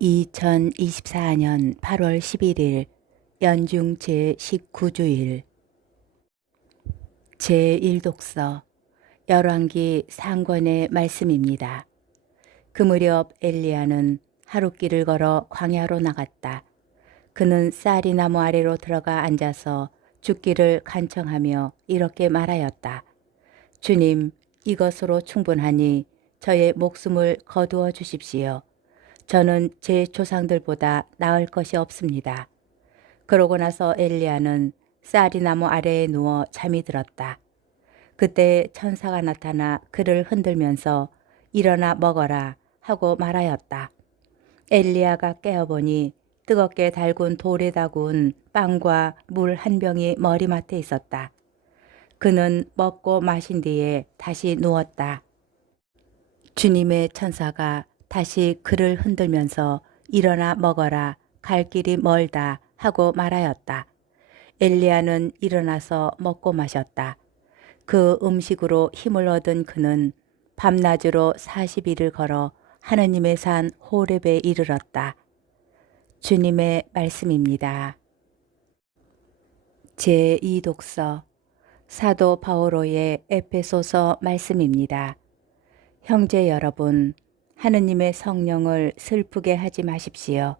2024년 8월 11일 연중 제19주일 제1독서 열왕기 상권의 말씀입니다. 그 무렵 엘리야는 하룻길을 걸어 광야로 나갔다. 그는 쌀이나무 아래로 들어가 앉아서 죽기를 간청하며 이렇게 말하였다. 주님, 이것으로 충분하니 저의 목숨을 거두어 주십시오. 저는 제 조상들보다 나을 것이 없습니다. 그러고 나서 엘리야는 쌀이나무 아래에 누워 잠이 들었다. 그때 천사가 나타나 그를 흔들면서 일어나 먹어라 하고 말하였다. 엘리야가 깨어보니 뜨겁게 달군 돌에다 구운 빵과 물 한 병이 머리맡에 있었다. 그는 먹고 마신 뒤에 다시 누웠다. 주님의 천사가 다시 그를 흔들면서 일어나 먹어라, 갈 길이 멀다 하고 말하였다. 엘리야는 일어나서 먹고 마셨다. 그 음식으로 힘을 얻은 그는 밤낮으로 40일을 걸어 하느님의 산 호렙에 이르렀다. 주님의 말씀입니다. 제2독서 사도 바오로의 에페소서 말씀입니다. 형제 여러분, 하느님의 성령을 슬프게 하지 마십시오.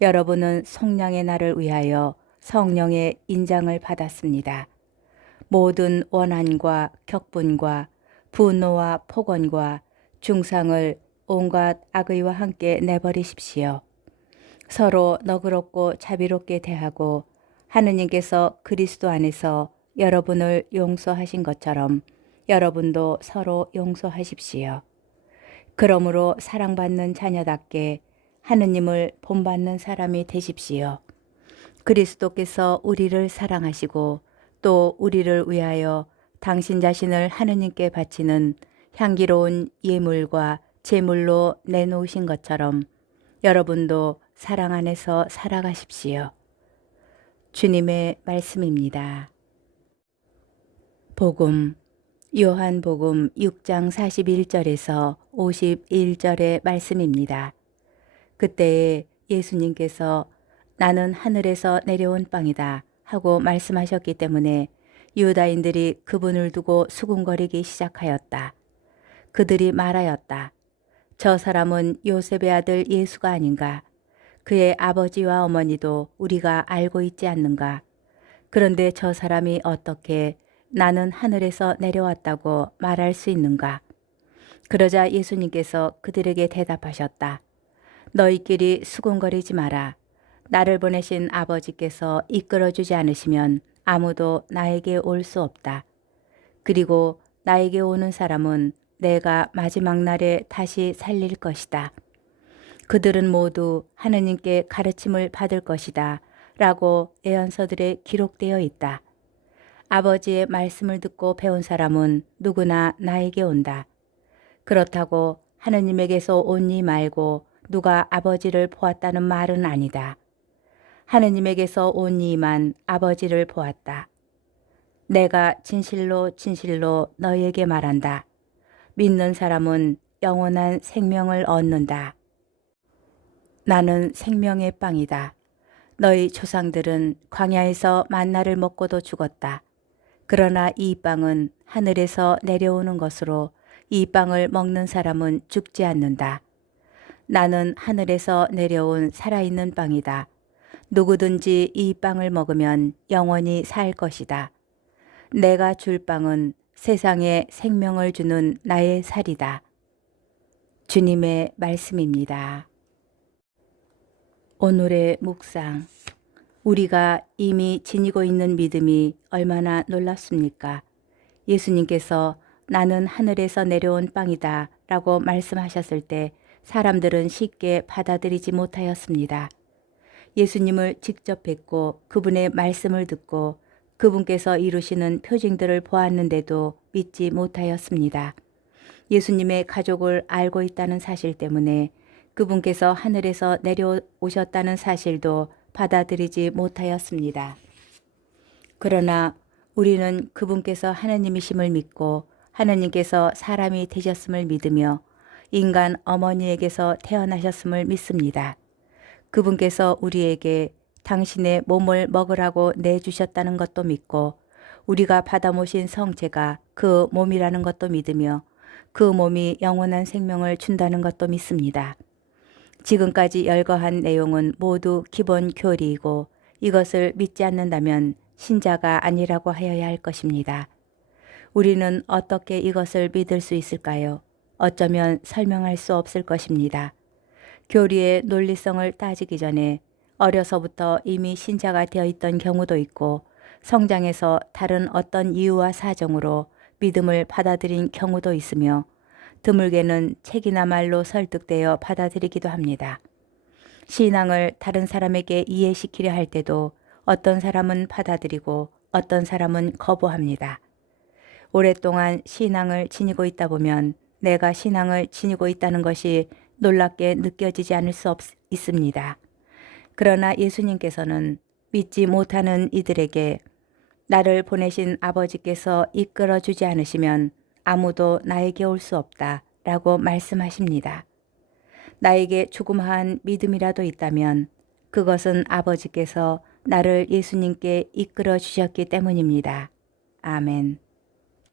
여러분은 속량의 날을 위하여 성령의 인장을 받았습니다. 모든 원한과 격분과 분노와 폭언과 중상을 온갖 악의와 함께 내버리십시오. 서로 너그럽고 자비롭게 대하고 하느님께서 그리스도 안에서 여러분을 용서하신 것처럼 여러분도 서로 용서하십시오. 그러므로 사랑받는 자녀답게 하느님을 본받는 사람이 되십시오. 그리스도께서 우리를 사랑하시고 또 우리를 위하여 당신 자신을 하느님께 바치는 향기로운 예물과 제물로 내놓으신 것처럼 여러분도 사랑 안에서 살아가십시오. 주님의 말씀입니다. 복음 요한복음 6장 41절에서 51절의 말씀입니다. 그때에 예수님께서 나는 하늘에서 내려온 빵이다 하고 말씀하셨기 때문에 유다인들이 그분을 두고 수군거리기 시작하였다. 그들이 말하였다. 저 사람은 요셉의 아들 예수가 아닌가? 그의 아버지와 어머니도 우리가 알고 있지 않는가? 그런데 저 사람이 어떻게 나는 하늘에서 내려왔다고 말할 수 있는가? 그러자 예수님께서 그들에게 대답하셨다. 너희끼리 수군거리지 마라. 나를 보내신 아버지께서 이끌어주지 않으시면 아무도 나에게 올 수 없다. 그리고 나에게 오는 사람은 내가 마지막 날에 다시 살릴 것이다. 그들은 모두 하느님께 가르침을 받을 것이다. 라고 예언서들에 기록되어 있다. 아버지의 말씀을 듣고 배운 사람은 누구나 나에게 온다. 그렇다고 하느님에게서 오니 말고 누가 아버지를 보았다는 말은 아니다. 하느님에게서 오니만 아버지를 보았다. 내가 진실로 진실로 너희에게 말한다. 믿는 사람은 영원한 생명을 얻는다. 나는 생명의 빵이다. 너희 조상들은 광야에서 만나를 먹고도 죽었다. 그러나 이 빵은 하늘에서 내려오는 것으로 이 빵을 먹는 사람은 죽지 않는다. 나는 하늘에서 내려온 살아있는 빵이다. 누구든지 이 빵을 먹으면 영원히 살 것이다. 내가 줄 빵은 세상에 생명을 주는 나의 살이다. 주님의 말씀입니다. 오늘의 묵상. 우리가 이미 지니고 있는 믿음이 얼마나 놀랍습니까? 예수님께서 나는 하늘에서 내려온 빵이다 라고 말씀하셨을 때 사람들은 쉽게 받아들이지 못하였습니다. 예수님을 직접 뵙고 그분의 말씀을 듣고 그분께서 이루시는 표징들을 보았는데도 믿지 못하였습니다. 예수님의 가족을 알고 있다는 사실 때문에 그분께서 하늘에서 내려오셨다는 사실도 받아들이지 못하였습니다. 그러나 우리는 그분께서 하느님이심을 믿고 하느님께서 사람이 되셨음을 믿으며 인간 어머니에게서 태어나셨음을 믿습니다. 그분께서 우리에게 당신의 몸을 먹으라고 내주셨다는 것도 믿고 우리가 받아 모신 성체가 그 몸이라는 것도 믿으며 그 몸이 영원한 생명을 준다는 것도 믿습니다. 지금까지 열거한 내용은 모두 기본 교리이고 이것을 믿지 않는다면 신자가 아니라고 하여야 할 것입니다. 우리는 어떻게 이것을 믿을 수 있을까요? 어쩌면 설명할 수 없을 것입니다. 교리의 논리성을 따지기 전에 어려서부터 이미 신자가 되어 있던 경우도 있고 성장해서 다른 어떤 이유와 사정으로 믿음을 받아들인 경우도 있으며 드물게는 책이나 말로 설득되어 받아들이기도 합니다. 신앙을 다른 사람에게 이해시키려 할 때도 어떤 사람은 받아들이고 어떤 사람은 거부합니다. 오랫동안 신앙을 지니고 있다 보면 내가 신앙을 지니고 있다는 것이 놀랍게 느껴지지 않을 수 있습니다. 그러나 예수님께서는 믿지 못하는 이들에게 나를 보내신 아버지께서 이끌어 주지 않으시면 아무도 나에게 올 수 없다 라고 말씀하십니다. 나에게 조그마한 믿음이라도 있다면 그것은 아버지께서 나를 예수님께 이끌어 주셨기 때문입니다. 아멘.